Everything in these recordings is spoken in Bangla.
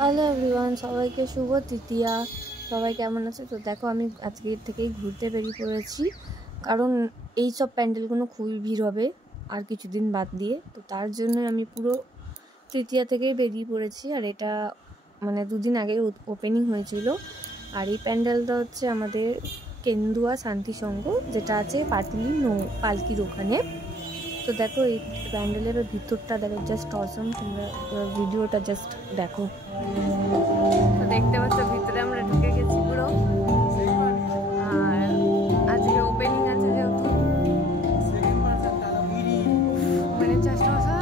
হ্যালো এভরিওয়ান, সবাইকে শুভ তৃতীয়া। সবাই কেমন আছে? তো দেখো, আমি আজকে থেকেই ঘুরতে বেরিয়ে পড়েছি, কারণ এই সব প্যান্ডেলগুলো খুবই ভিড় হবে আর কিছুদিন বাদ দিয়ে। তো তার জন্য আমি পুরো তৃতীয়া থেকেই বেরিয়ে পড়েছি। আর এটা মানে দুদিন আগে ওপেনিং হয়েছিল। আর এই প্যান্ডেলটা হচ্ছে আমাদের কেন্দুয়া শান্তি সংঘ, যেটা আছে পাটুলি পালকির ওখানে। তো দেখো এই প্যান্ডেলের ভিতরটা দেখো, জাস্ট অসম। তোমরা ভিডিওটা জাস্ট দেখো। তো দেখতে পাচ্ছ ভিতরে আমরা ঢুকে গেছি পুরো। আর আজকে ওপেনিং আছে যেহেতু, মানে জাস্ট অসম।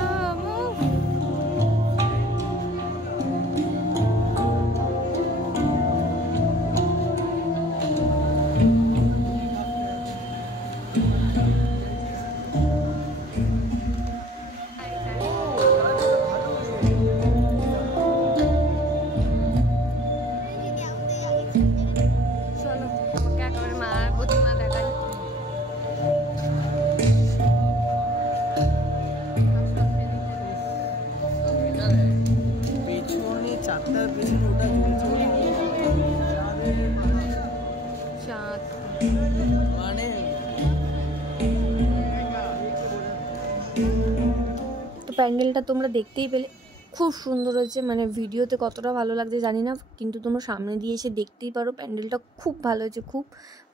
তো প্যান্ডেলটা তোমরা দেখতেই পেলে, খুব সুন্দর হয়েছে। মানে ভিডিওতে কতটা ভালো লাগছে জানি না, কিন্তু তোমরা সামনে দিয়ে এসে দেখতেই পারো। প্যান্ডেলটা খুব ভালো হয়েছে, খুব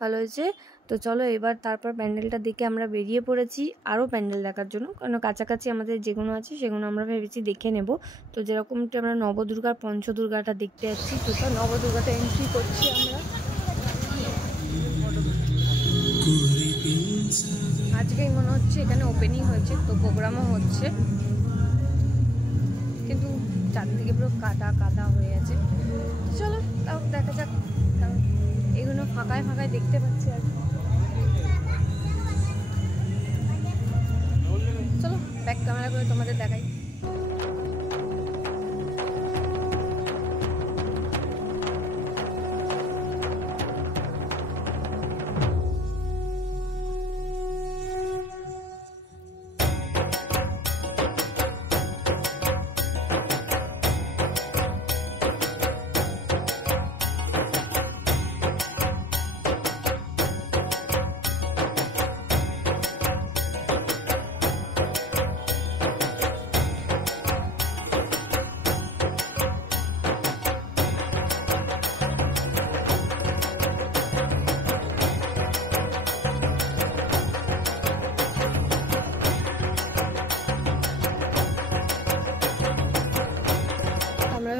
ভালো হয়েছে। তো চলো এবার তারপর প্যান্ডেলটা দেখে আমরা বেরিয়ে পড়েছি আরও প্যান্ডেল দেখার জন্য, কারণ কাছাকাছি আমাদের যেগুলো আছে সেগুলো আমরা ভেবেছি দেখে নেব। তো যেরকমটি আমরা নবদুর্গার পঞ্চদুর্গাটা দেখতে যাচ্ছি, তো নবদুর্গাটা এন্ট্রি করছি আমরা। আজকেই মনে হচ্ছে এখানে ওপেনিং হয়েছে, তো প্রোগ্রামও হচ্ছে, কিন্তু চারদিকে পুরো কাদা কাদা হয়ে আছে। চলো তাও দেখা যাক, এগুলো ফাঁকায় ফাঁকায় দেখতে পাচ্ছি আর। চলো ব্যাক ক্যামেরা করে তোমাদের দেখাই।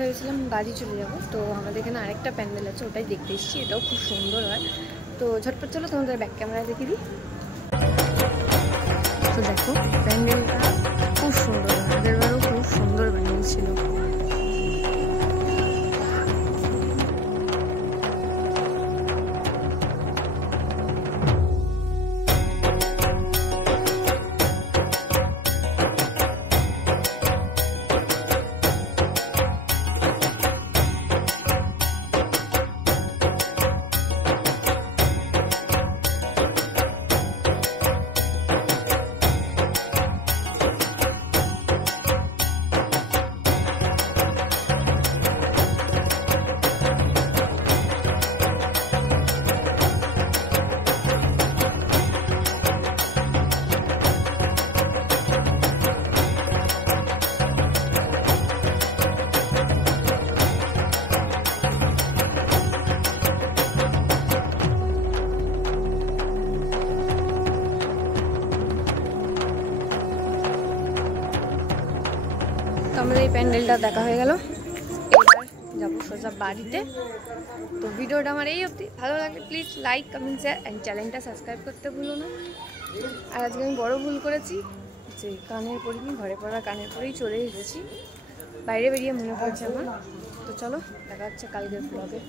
ভেবেছিলাম বাড়ি চলে যাবো, তো আমাদের এখানে আরেকটা প্যান্ডেল আছে, ওটাই দেখতে এসেছি। এটাও খুব সুন্দর হয়। তো ঝটপট চলো তোমাদের ব্যাক ক্যামেরা দেখে দিই। তো দেখো প্যান্ডেলটা খুব সুন্দর, আগের বারও খুব সুন্দর প্যান্ডেল ছিল। আমাদের এই প্যান্ডেলটা দেখা হয়ে গেল, এবার যাবো সোজা বাড়িতে। তো ভিডিওটা আমার এই অবধি। ভালো লাগলে please like, comment, share and চ্যানেলটা সাবস্ক্রাইব করতে ভুলো না। আর আজকে আমি বড় ভুল করেছি যে কানের পরিনি, ঘরে পড়া কানের পরেই চলে এসেছি, বাইরে বেরিয়ে মনে পড়ছে আমার। তো চলো দেখা হচ্ছে কালকের ব্লগে।